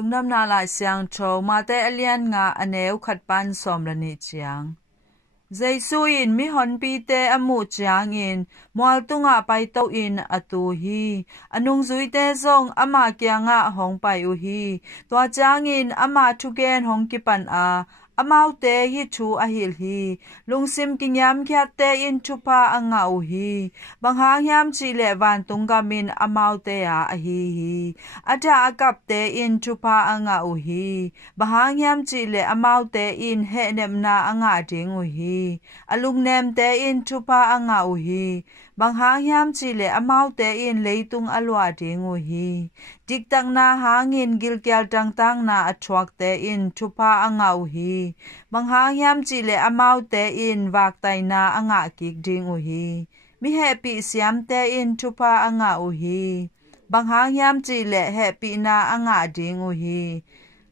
lungnam na lai siang tho ma te alian nga aneu khat pan som la ni chiang Jesu in mi hon pi te amu chiang in mual tunga pai to in atu hi anung zui te zong ama kya nga hong pai u hi tua chiang in ama thu gen hong ki pan a amau te hi thu a hil hi lungsim ki nyam kya te in thu pa anga u hi bang hang yam chi le van tunga min amau te a hi ada akap te in thu pa anga u hi bang hang yam chi le amau te in he nem na anga ding u hi alung nem te in thu pa anga u hi bang hang yam chi le amau te in leitung alwa ding u hi dik tak na hangin gil kyal tang tang na athuak te in thu pa anga u hi bang hang yam chi le amau te in wak tai na anga kik ding u hi mi happy siam te in thu pa anga u hi bang hang yam chi le happy na anga ding u hi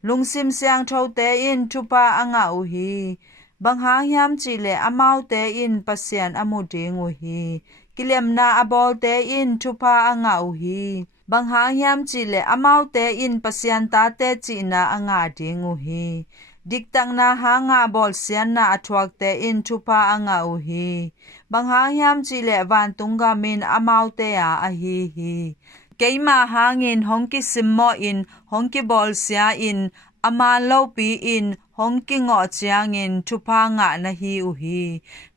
lungsim siang tho te in thu pa anga u hi bang hang yam chi le amau te in pasian amu ding u hi kilem na abol te in thu pa anga u hi bang hang yam chi le amau te in pasian ta te chi na anga ding u hi dik tang na hanga bol sian na athuak te in thu pa anga u hi bang hang yam chi le van tunga min amau te a hi keima hangin hongki simmo in hongki bol sia in ama lo pi in hongki ngo chiang in thu pa nga na hi u hi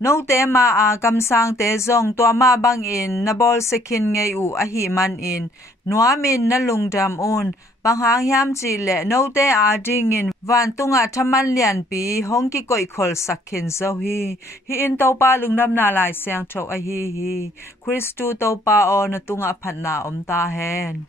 no te ma a kam sang te zong to ma bang in na bol sekin ngei u a hi man in nuamin na lungdam un bang hang yam chi le no te a ding in van tunga thaman lian pi hongki koi khol sakhin zo hi in to pa lungnam na lai siang tho a hi Christu to pa o na tunga phat na om ta hen